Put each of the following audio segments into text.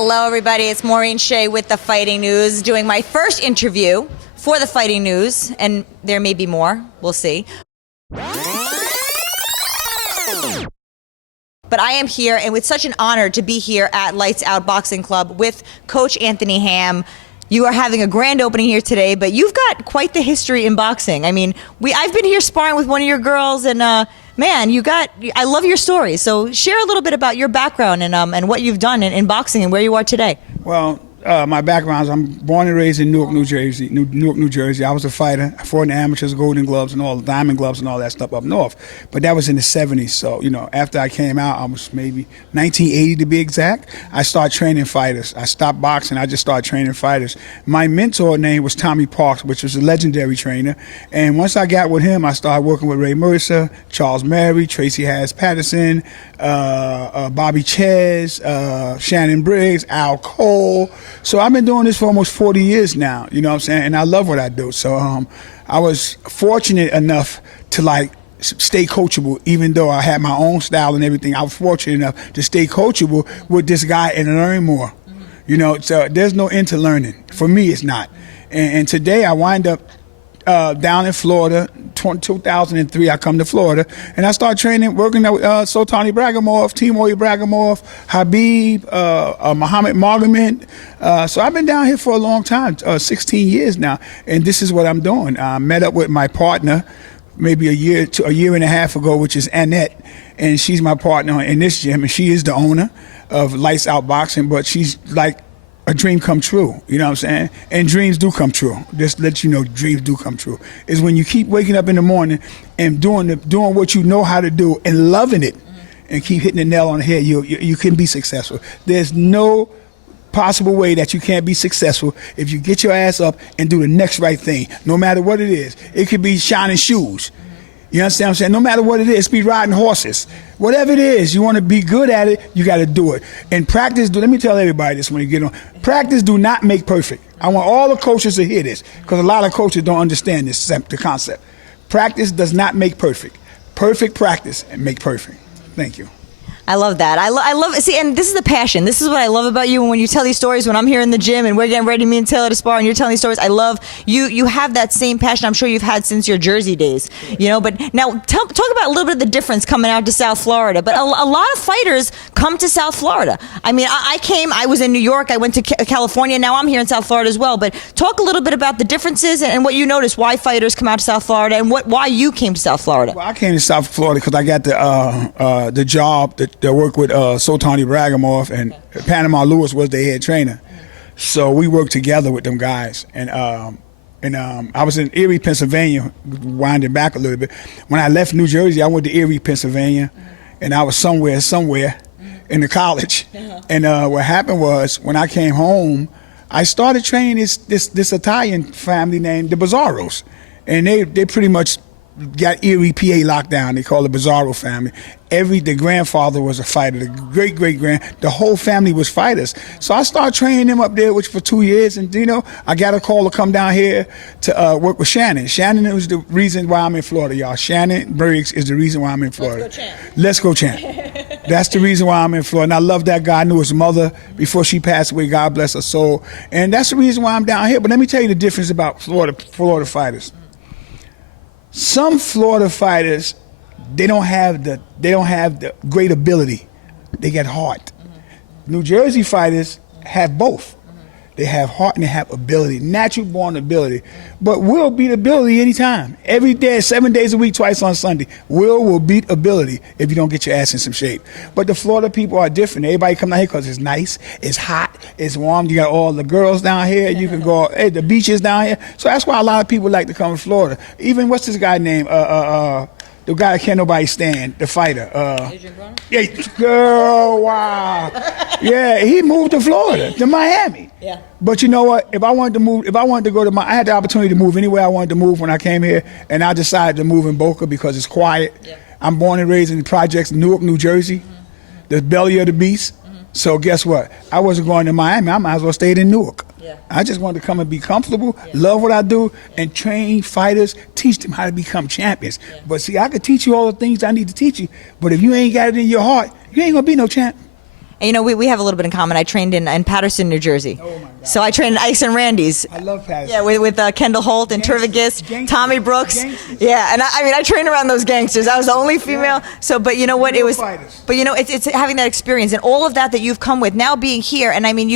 Hello, everybody. It's Maureen Shea with the Fighting News, doing my first interview for the Fighting News, and there may be more. We'll see. But I am here, and it's such an honor to be here at Lights Out Boxing Club with Coach Anthony Hamm. You are having a grand opening here today, but you've got quite the history in boxing. I mean, I've been here sparring with one of your girls, and man, I love your story. So share a little bit about your background and what you've done in boxing and where you are today. Well, my background is I'm born and raised in Newark, New Jersey. I was a fighter. I fought in the amateurs, Golden Gloves, and all the Diamond Gloves and all that stuff up north. But that was in the 70s. So, after I came out, I was maybe 1980 to be exact. I started training fighters. I stopped boxing. I just started training fighters. My mentor name was Tommy Parks, which was a legendary trainer. And once I got with him, I started working with Ray Mercer, Charles Mary, Tracy Harris Patterson, Bobby Ches, Shannon Briggs, Al Cole. So I've been doing this for almost 40 years now, you know what I'm saying? And I love what I do. So I was fortunate enough to stay coachable, even though I had my own style and everything. I was fortunate enough to stay coachable with this guy and learn more. So there's no end to learning. For me, it's not. And today I wind up down in Florida. 2003, I come to Florida, and I start training, working with Sultani Bragimov, Timur Bragimov, Habib, Muhammad Magomed. So I've been down here for a long time, 16 years now, and this is what I'm doing. I met up with my partner maybe a year and a half ago, which is Annette, and she's my partner in this gym, and she is the owner of Lights Out Boxing, but she's like a dream come true, you know what I'm saying? And dreams do come true. Just to let you know, dreams do come true. Is when you keep waking up in the morning and doing what you know how to do and loving it, and keep hitting the nail on the head, you can be successful. There's no possible way that you can't be successful if you get your ass up and do the next right thing, no matter what it is. It could be shining shoes. You understand what I'm saying? No matter what it is, be riding horses. Whatever it is, you want to be good at it, you got to do it. And practice, let me tell everybody this when you get on. Practice do not make perfect. I want all the coaches to hear this, because a lot of coaches don't understand this, the concept. Practice does not make perfect. Perfect practice and make perfect. Thank you. I love that. I love it. See, and this is the passion. This is what I love about you. And when you tell these stories, when I'm here in the gym and we're getting ready, me and Taylor, to spar, and you're telling these stories, I love you. You have that same passion I'm sure you've had since your Jersey days. But now talk about a little bit of the difference coming out to South Florida. But a lot of fighters come to South Florida. I mean, I was in New York. I went to California. Now I'm here in South Florida as well. But talk a little bit about the differences and what you noticed, why fighters come out to South Florida, and why you came to South Florida. Well, I came to South Florida because I got the job that work with Sultani Bragimov, and Panama Lewis was their head trainer. So we worked together with them guys. And I was in Erie, Pennsylvania, winding back a little bit. When I left New Jersey, I went to Erie, Pennsylvania, and I was somewhere in the college. And what happened was, when I came home, I started training this Italian family named the Bizarros. And they pretty much got Erie, PA locked down. They call it the Bizarro family. The grandfather was a fighter. The great-great-grand, the whole family was fighters. So I started training them up there, which for 2 years. And, I got a call to come down here to work with Shannon. Shannon was the reason why I'm in Florida, y'all. Shannon Briggs is the reason why I'm in Florida. Let's go, Champ. That's the reason why I'm in Florida. And I love that guy. I knew his mother before she passed away. God bless her soul. And that's the reason why I'm down here. But let me tell you the difference about Florida fighters. Some Florida fighters, they don't have the great ability. They get heart. New Jersey fighters have both. They have heart and they have ability, natural born ability. But Will beat ability anytime. Every day, 7 days a week, twice on Sunday. Will beat ability if you don't get your ass in some shape. But the Florida people are different. Everybody come down here because it's nice, it's hot, it's warm. You got all the girls down here. You can go, the beaches down here. So that's why a lot of people like to come to Florida. Even, what's this guy named? The guy that can't nobody stand, the fighter. Adrian Broner? Yeah, girl, wow. Yeah, he moved to Florida, to Miami. Yeah. But you know what? If I wanted to go to I had the opportunity to move anywhere I wanted to move when I came here, and I decided to move in Boca because it's quiet. Yeah. I'm born and raised in the projects in Newark, New Jersey, the belly of the beast. So guess what? I wasn't going to Miami. I might as well stayed in Newark. Yeah. I just wanted to come and be comfortable, love what I do, and train fighters, teach them how to become champions. Yeah. But see, I could teach you all the things I need to teach you, but if you ain't got it in your heart, you ain't gonna be no champ. And, we have a little bit in common. I trained in Patterson, New Jersey. Oh, my God. So I trained in Ice and Randy's. I love Patterson. Yeah, with Kendall Holt and Gangsters. Turvigis, Tommy Brooks. Gangsters. Yeah, and I trained around those gangsters. I was the only female. Yeah. So, but you know what? It Real was. fighters. But it's having that experience and all of that you've come with now being here. And I mean,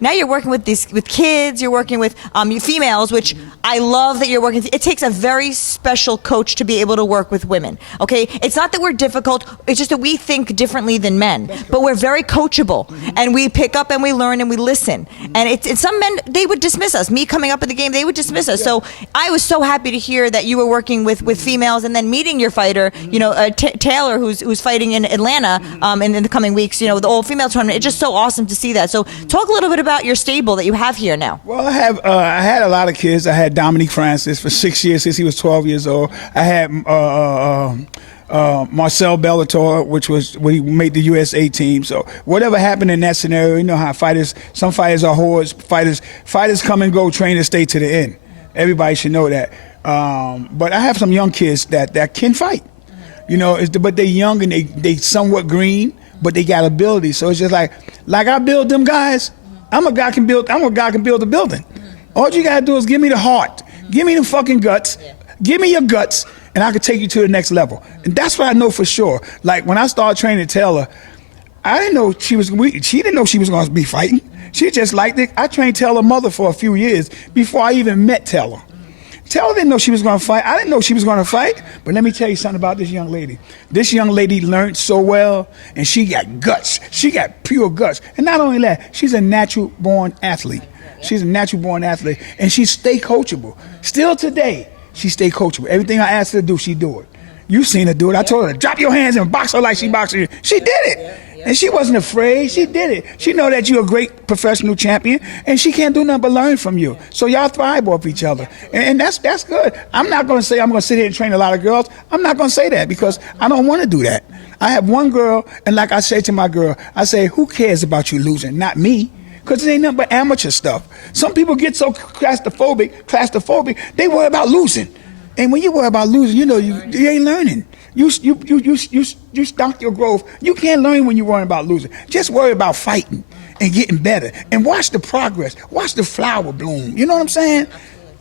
now you're working with kids. You're working with females, which I love that you're working. It takes a very special coach to be able to work with women. Okay, it's not that we're difficult. It's just that we think differently than men. But we're very coachable, and we pick up and we learn and we listen. And it's some men, they would dismiss us. Me coming up in the game, they would dismiss us. So I was so happy to hear that you were working with females, and then meeting your fighter, Taylor, who's fighting in Atlanta in the coming weeks. The all-female tournament. It's just so awesome to see that. So talk a little bit about your stable that you have here now. Well, I had a lot of kids. I had Dominique Francis for 6 years since he was 12 years old. I had Marcel Bellator, which was when he made the USA team. So whatever happened in that scenario, you know how some fighters are whores. Fighters come and go, trainers stay to the end. Everybody should know that. But I have some young kids that can fight. But they're young and they somewhat green, but they got ability. So it's just like I build them guys. I'm a guy can build a building. All you gotta do is give me the heart, give me the fucking guts, give me your guts, and I can take you to the next level. And that's what I know for sure. Like when I started training Taylor, I didn't know she didn't know she was going to be fighting. She just liked it. I trained Taylor's mother for a few years before I even met Taylor. Taylor didn't know she was going to fight. I didn't know she was going to fight. But let me tell you something about this young lady. This young lady learned so well, and she got guts. She got pure guts. And not only that, she's a natural-born athlete. She's a natural-born athlete, and she stay coachable. Still today, she stay coachable. Everything I asked her to do, she do it. You seen her do it. I told her to drop your hands and box her like she boxed you. She did it. And she wasn't afraid. She did it. She know that you're a great professional champion, and she can't do nothing but learn from you. So y'all thrive off each other. And that's good. I'm not going to say I'm going to sit here and train a lot of girls. I'm not going to say that because I don't want to do that. I have one girl, and like I say to my girl, I say, who cares about you losing? Not me. Because it ain't nothing but amateur stuff. Some people get so claustrophobic, they worry about losing. And when you worry about losing, you ain't learning. You stop your growth. You can't learn when you're worrying about losing. Just worry about fighting and getting better. And watch the progress. Watch the flower bloom. You know what I'm saying?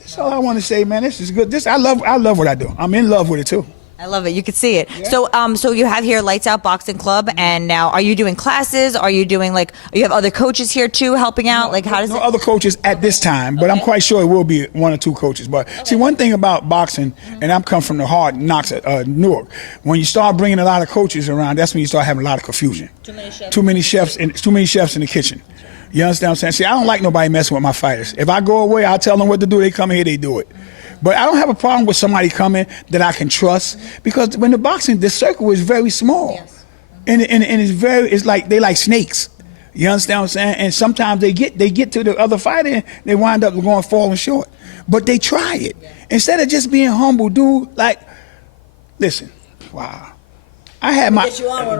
That's all I want to say, man. This is good. I love what I do. I'm in love with it too. I love it. You could see it. Yeah. So you have here Lights Out Boxing Club, and now are you doing classes? Are you doing you have other coaches here too helping out? How does no it? other coaches at this time, but I'm quite sure it will be one or two coaches. But see, one thing about boxing, and I'm come from the hard knocks at Newark. When you start bringing a lot of coaches around, that's when you start having a lot of confusion. Too many chefs in the kitchen. You understand what I'm saying? See, I don't like nobody messing with my fighters. If I go away, I'll tell them what to do. They come here, they do it. But I don't have a problem with somebody coming that I can trust, because when the circle is very small. Yes. And it's like they like snakes. You understand what I'm saying? And sometimes they get to the other fighter and they wind up falling short. But they try it. Yeah. Instead of just being humble, dude, listen, wow. I had my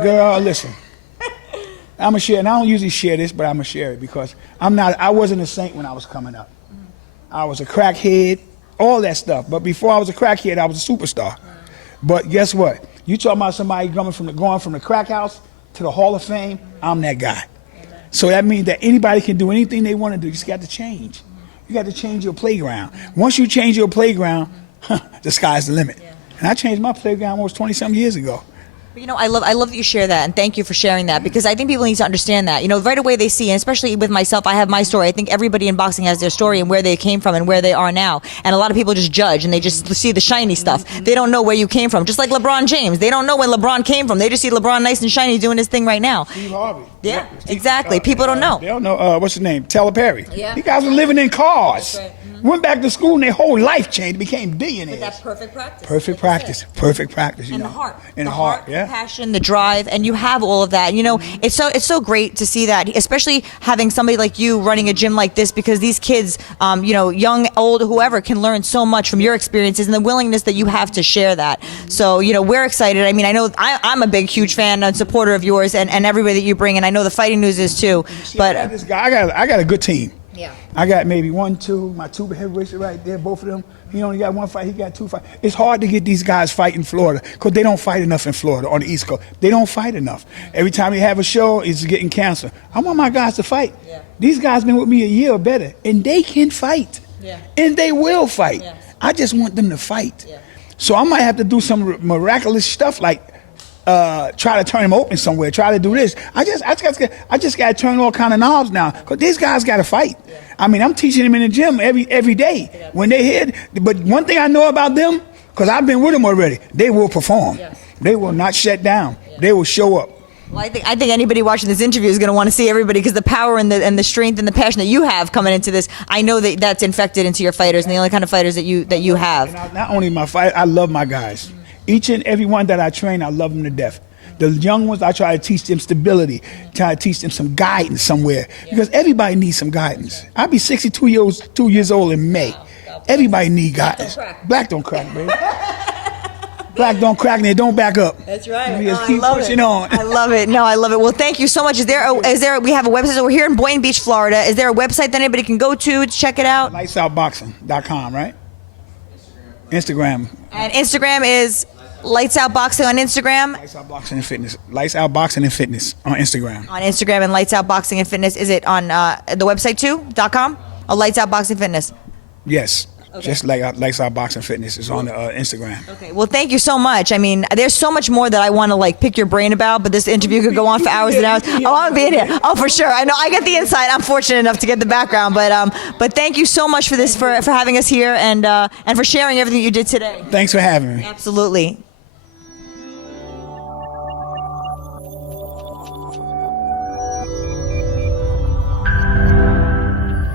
girl, listen. I'm gonna share, and I don't usually share this, but I'm gonna share it because I wasn't a saint when I was coming up. I was a crackhead. All that stuff. But before I was a crackhead, I was a superstar. But guess what? You talking about somebody going from the crack house to the Hall of Fame, I'm that guy. So that means that anybody can do anything they want to do. You just got to change. You got to change your playground. Once you change your playground, the sky's the limit. And I changed my playground almost 20-some years ago. I love that you share that, and thank you for sharing that, because I think people need to understand that. Right away they see, and especially with myself, I have my story. I think everybody in boxing has their story and where they came from and where they are now. And a lot of people just judge and they just see the shiny stuff. They don't know where you came from. Just like LeBron James, they don't know where LeBron came from. They just see LeBron nice and shiny doing his thing right now. Steve Harvey. Yeah, exactly. People don't know. They don't know what's his name, Tyler Perry. Yeah. You guys were living in cars. That's right. Went back to school and their whole life changed, became billionaires. But that's perfect practice. Perfect practice. And the heart. And the heart, the passion, the drive, and you have all of that. It's so great to see that, especially having somebody like you running a gym like this, because these kids, young, old, whoever, can learn so much from your experiences and the willingness that you have to share that. So, we're excited. I mean, I know I'm a big, huge fan and supporter of yours and everybody that you bring, and I know the Fighting News is too. But I got a good team. Yeah. I got maybe my two heavyweights right there, both of them. He only got one fight. He got 2 fights. It's hard to get these guys fight in Florida because they don't fight enough in Florida on the East Coast. They don't fight enough. Every time they have a show, it's getting canceled. I want my guys to fight. Yeah. These guys been with me a year or better, and they can fight. Yeah. And they will fight. Yes. I just want them to fight. Yeah. So I might have to do some miraculous stuff like try to turn them open somewhere. Try to do this. I just got to turn all kind of knobs now because these guys got to fight. Yeah. I mean, I'm teaching them in the gym every day when they're here. But one thing I know about them, because I've been with them already, they will perform. Yes. They will not shut down. Yeah. They will show up. Well, I think anybody watching this interview is going to want to see everybody because the power and the strength and the passion that you have coming into this, I know that that's infected into your fighters and the only kind of fighters that you have. And not only my fight, I love my guys. Each and every one that I train, I love them to death. The young ones, I try to teach them stability, try to teach them some guidance somewhere because everybody needs some guidance. I'll be 62 years old in May. Everybody needs guidance. Black don't crack, baby. Black don't crack and they don't back up. That's right. We just keep pushing on. I love it. No, I love it. Well, thank you so much. We have a website. So we're here in Boynton Beach, Florida. Is there a website that anybody can go to check it out? LightsOutBoxing.com, right? Instagram. And Instagram is Lights Out Boxing on Instagram. Lights Out Boxing and Fitness. Lights Out Boxing and Fitness on Instagram. On Instagram and Lights Out Boxing and Fitness. Is it on the website too? .com? Or Lights Out Boxing Fitness? Yes. Okay. Just like Lights Out Boxing Fitness is on Instagram. Okay. Well, thank you so much. I mean, there's so much more that I want to pick your brain about, but this interview could go on for hours and hours. Oh, I'm being here. Oh, for sure. I know. I get the insight. I'm fortunate enough to get the background, but thank you so much for this, for having us here, and for sharing everything you did today. Thanks for having me. Absolutely.